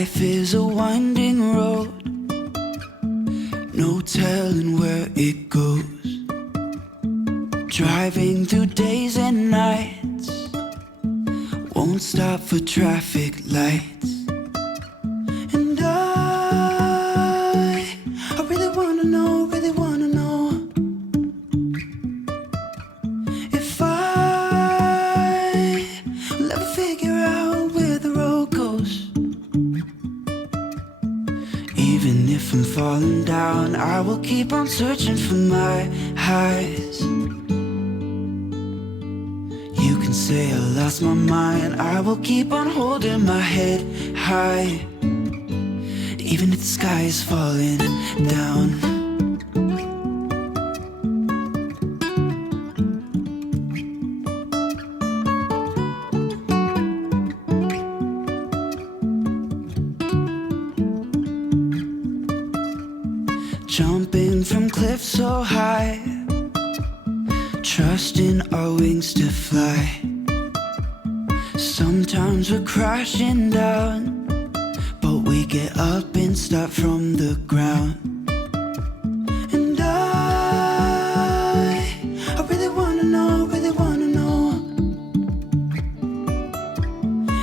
Life is a winding road, no telling where it goes. Driving through days and nights, won't stop for traffic lights. And I really wanna know, if I'll ever figure out where the road goes. Even if I'm falling down, I will keep on searching for my highs. You can say I lost my mind, I will keep on holding my head high. Even if the sky is falling down. Jumping from cliffs so high, trusting our wings to fly. Sometimes we're crashing down, but we get up and start from the ground. And I really wanna know,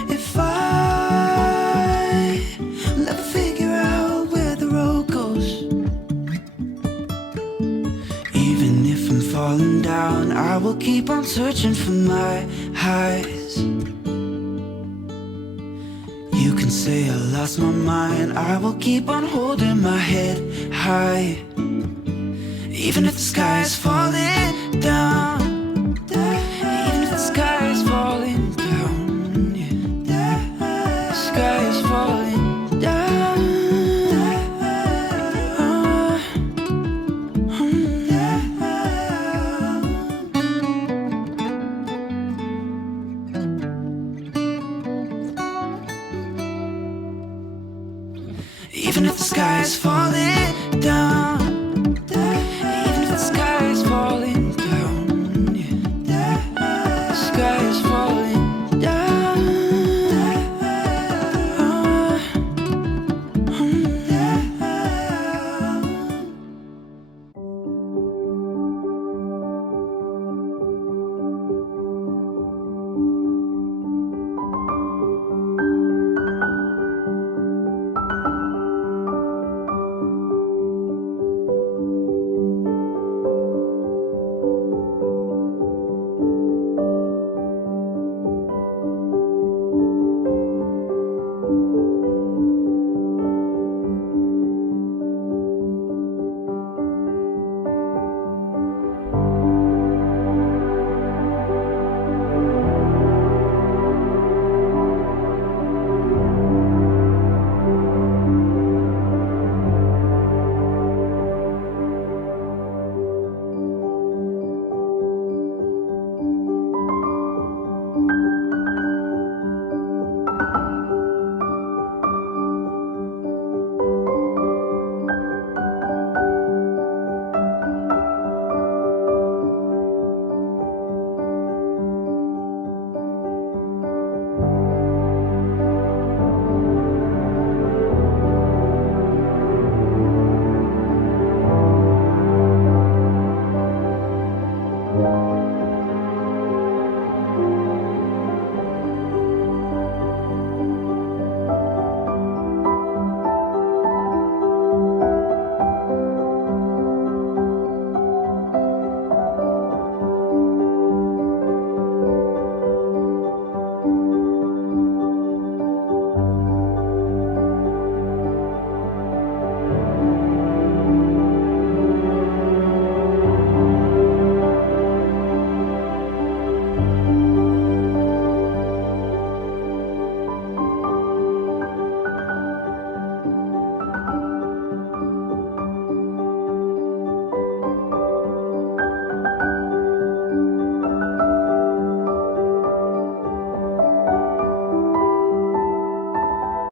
if I'll ever figure out where the road goes. Even if I'm falling down, I will keep on searching for my highs. You can say I lost my mind, I will keep on holding my head high. Even if the sky is falling down, even if the sky is falling down, yeah. The sky is falling down. Even if the sky is falling down.